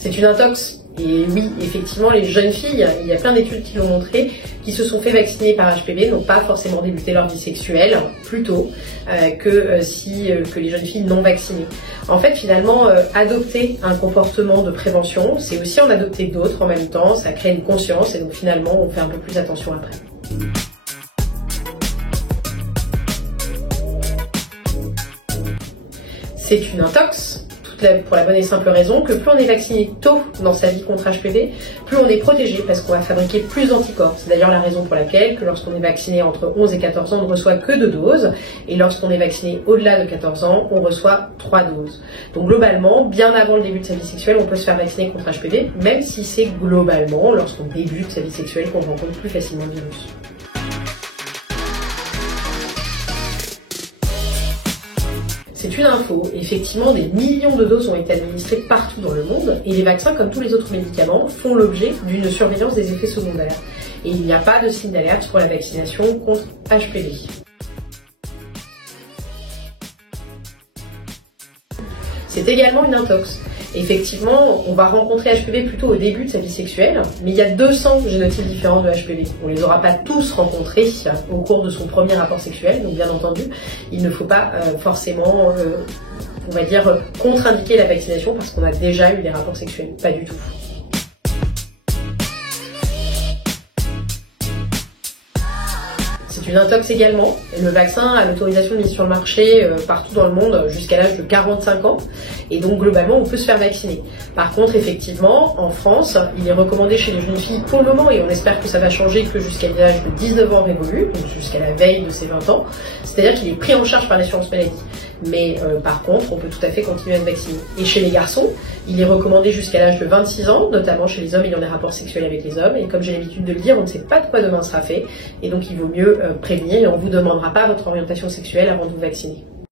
C'est une intox. Et oui, effectivement, les jeunes filles, il y a plein d'études qui l'ont montré, qui se sont fait vacciner par HPV, n'ont pas forcément débuté leur vie sexuelle plus tôt que les jeunes filles non vaccinées. En fait, finalement, adopter un comportement de prévention, c'est aussi en adopter d'autres en même temps, ça crée une conscience et donc finalement, on fait un peu plus attention après. C'est une intox. Pour la bonne et simple raison que plus on est vacciné tôt dans sa vie contre HPV, plus on est protégé parce qu'on va fabriquer plus d'anticorps. C'est d'ailleurs la raison pour laquelle que lorsqu'on est vacciné entre 11 et 14 ans, on ne reçoit que 2 doses et lorsqu'on est vacciné au-delà de 14 ans, on reçoit 3 doses. Donc globalement, bien avant le début de sa vie sexuelle, on peut se faire vacciner contre HPV, même si c'est globalement lorsqu'on débute sa vie sexuelle qu'on rencontre plus facilement le virus. C'est une info. Effectivement, des millions de doses ont été administrées partout dans le monde et les vaccins, comme tous les autres médicaments, font l'objet d'une surveillance des effets secondaires. Et il n'y a pas de signe d'alerte pour la vaccination contre HPV. C'est également une intox. Effectivement, on va rencontrer HPV plutôt au début de sa vie sexuelle, mais il y a 200 génotypes différents de HPV. On ne les aura pas tous rencontrés au cours de son premier rapport sexuel, donc bien entendu, il ne faut pas forcément, on va dire, contre-indiquer la vaccination parce qu'on a déjà eu des rapports sexuels. Pas du tout. C'est une intox également. Le vaccin a l'autorisation de mise sur le marché partout dans le monde jusqu'à l'âge de 45 ans. Et donc globalement, on peut se faire vacciner. Par contre, effectivement, en France, il est recommandé chez les jeunes filles pour le moment, et on espère que ça va changer, que jusqu'à l'âge de 19 ans révolu, donc jusqu'à la veille de ses 20 ans. C'est-à-dire qu'il est pris en charge par l'assurance maladie. Mais par contre, on peut tout à fait continuer à se vacciner. Et chez les garçons, il est recommandé jusqu'à l'âge de 26 ans, notamment chez les hommes ayant des rapports sexuels avec les hommes. Et comme j'ai l'habitude de le dire, on ne sait pas de quoi demain sera fait. Et donc il vaut mieux prévenir et on ne vous demandera pas votre orientation sexuelle avant de vous vacciner.